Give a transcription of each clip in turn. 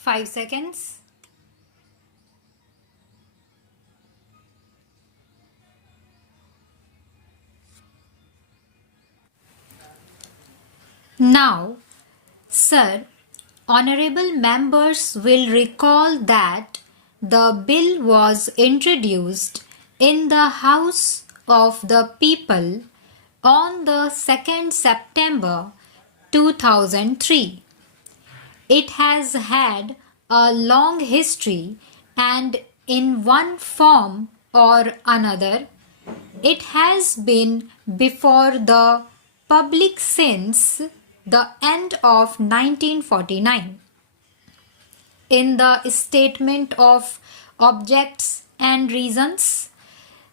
5 seconds. Now, sir, honorable members will recall that the bill was introduced in the House of the People on the 2nd September 2003. It has had a long history and in one form or another, it has been before the public since the end of 1949. In the statement of objects and reasons,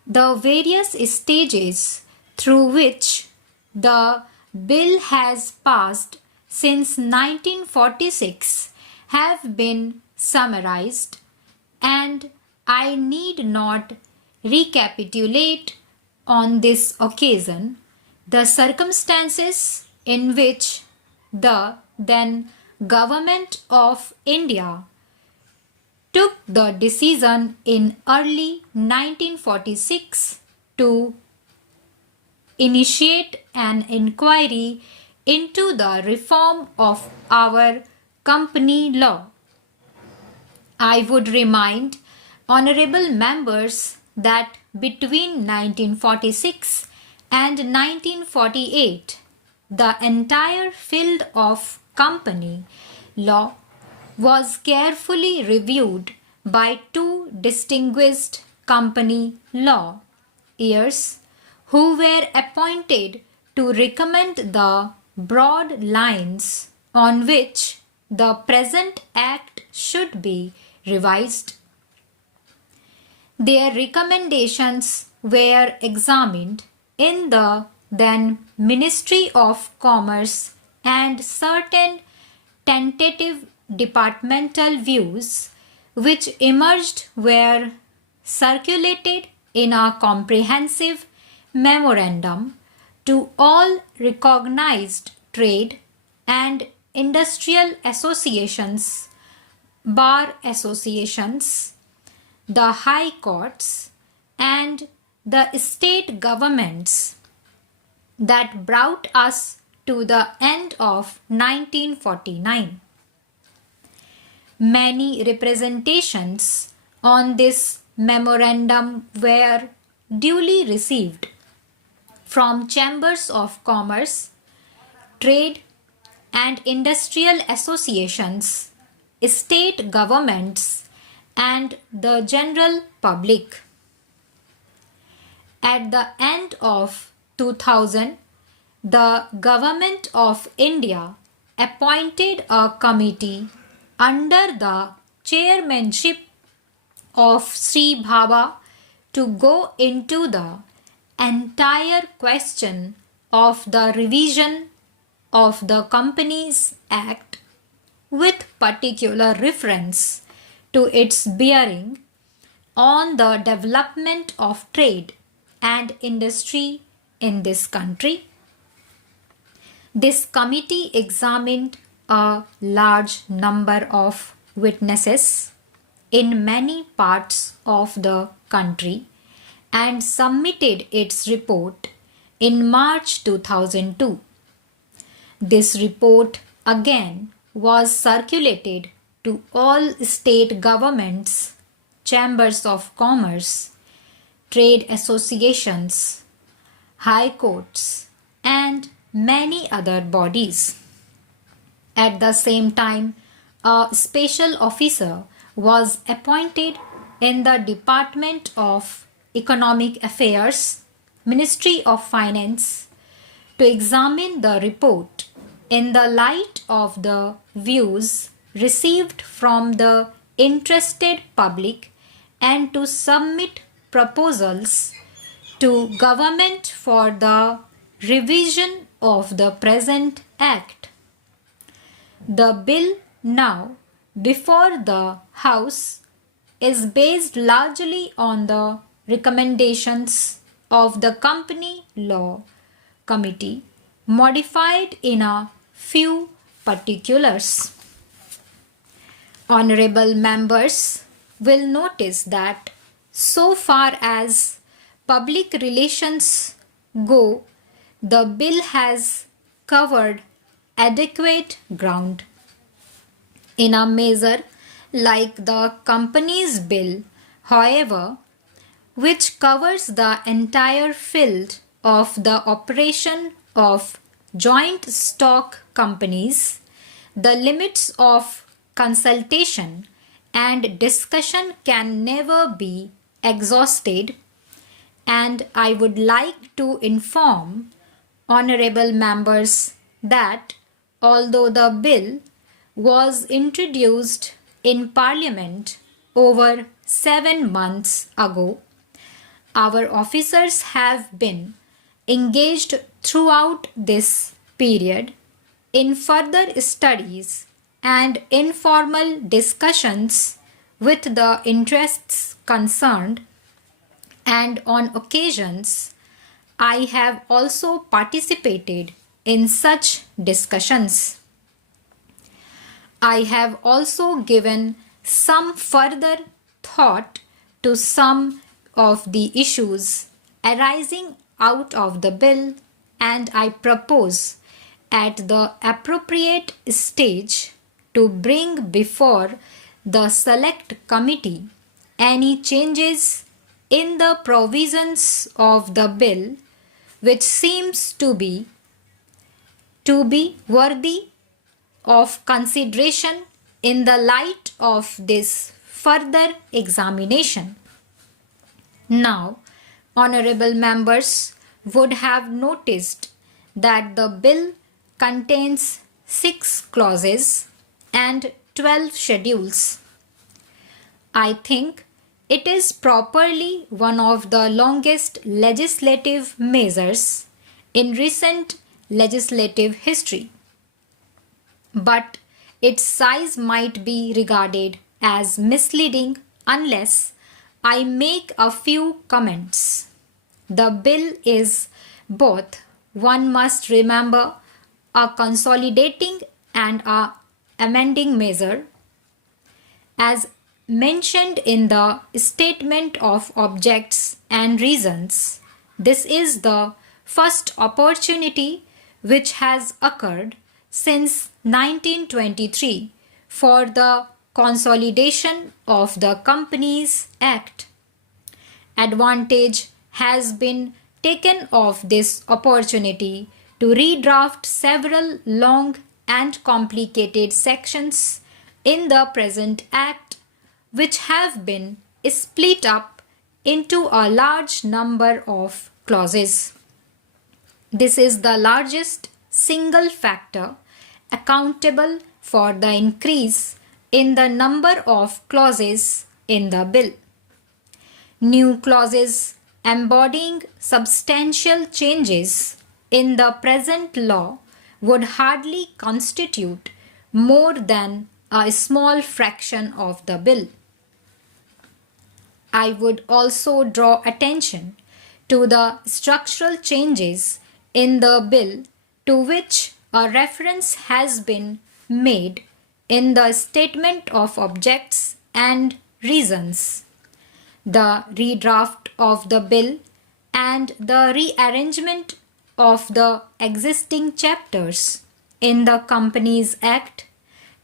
the various stages through which the bill has passed since 1946 have been summarized, and I need not recapitulate on this occasion the circumstances in which the then Government of India took the decision in early 1946 to initiate an inquiry into the reform of our company law. I would remind honorable members that between 1946 and 1948, the entire field of company law was carefully reviewed by two distinguished company law lawyers who were appointed to recommend the broad lines on which the present act should be revised. Their recommendations were examined in the then Ministry of Commerce, and certain tentative departmental views which emerged were circulated in a comprehensive memorandum to all recognized trade and industrial associations, bar associations, the high courts, and the state governments that brought us to the end of 1949. Many representations on this memorandum were duly received from chambers of commerce, trade and industrial associations, state governments, and the general public. At the end of 2000, the Government of India appointed a committee under the chairmanship of Sri Bhabha to go into the entire question of the revision of the Companies Act with particular reference to its bearing on the development of trade and industry in this country. This committee examined a large number of witnesses in many parts of the country and submitted its report in March 2002. This report again was circulated to all state governments, chambers of commerce, trade associations, high courts, and many other bodies. At the same time, a special officer was appointed in the Department of Economic Affairs, Ministry of Finance, to examine the report in the light of the views received from the interested public and to submit proposals to government for the revision of the present act. The bill now before the House is based largely on the recommendations of the Company Law Committee, modified in a few particulars. Honorable members will notice that so far as public relations go, the bill has covered adequate ground. In a measure like the Companies Bill, however, which covers the entire field of the operation of joint stock companies, the limits of consultation and discussion can never be exhausted, and I would like to inform honorable members that although the bill was introduced in Parliament over 7 months ago, our officers have been engaged throughout this period in further studies and informal discussions with the interests concerned, and on occasions I have also participated in such discussions. I have also given some further thought to some of the issues arising out of the bill, and I propose at the appropriate stage to bring before the Select Committee any changes in the provisions of the bill which seems to be worthy of consideration in the light of this further examination. Now, honorable members would have noticed that the bill contains 6 clauses and 12 schedules. I think it is properly one of the longest legislative measures in recent legislative history, but its size might be regarded as misleading unless I make a few comments. The bill is both, one must remember, a consolidating and a amending measure. As mentioned in the Statement of Objects and Reasons, this is the first opportunity which has occurred since 1923 for the consolidation of the Companies Act. Advantage has been taken of this opportunity to redraft several long and complicated sections in the present Act, which have been split up into a large number of clauses. This is the largest single factor accountable for the increase in the number of clauses in the bill. New clauses embodying substantial changes in the present law would hardly constitute more than a small fraction of the bill. I would also draw attention to the structural changes in the bill to which a reference has been made in the Statement of Objects and Reasons. The redraft of the bill and the rearrangement of the existing chapters in the Companies Act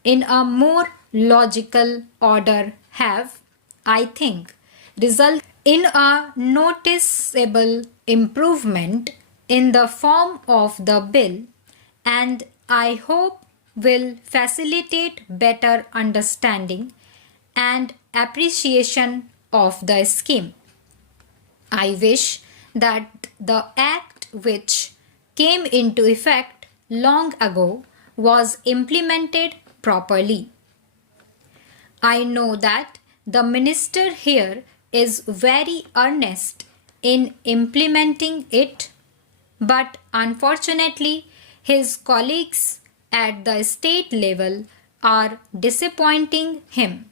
in a more logical order have, I think, resulted in a noticeable improvement in the form of the bill, and I hope will facilitate better understanding and appreciation of the scheme. I wish that the Act which came into effect long ago was implemented properly. I know that the Minister here is very earnest in implementing it, but unfortunately his colleagues at the state level are disappointing him.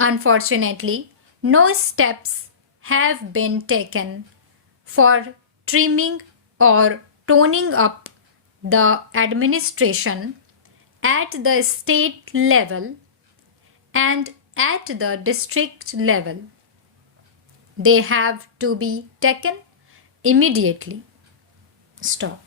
Unfortunately, no steps have been taken for trimming or toning up the administration at the state level, and at the district level. They have to be taken immediately. Stop.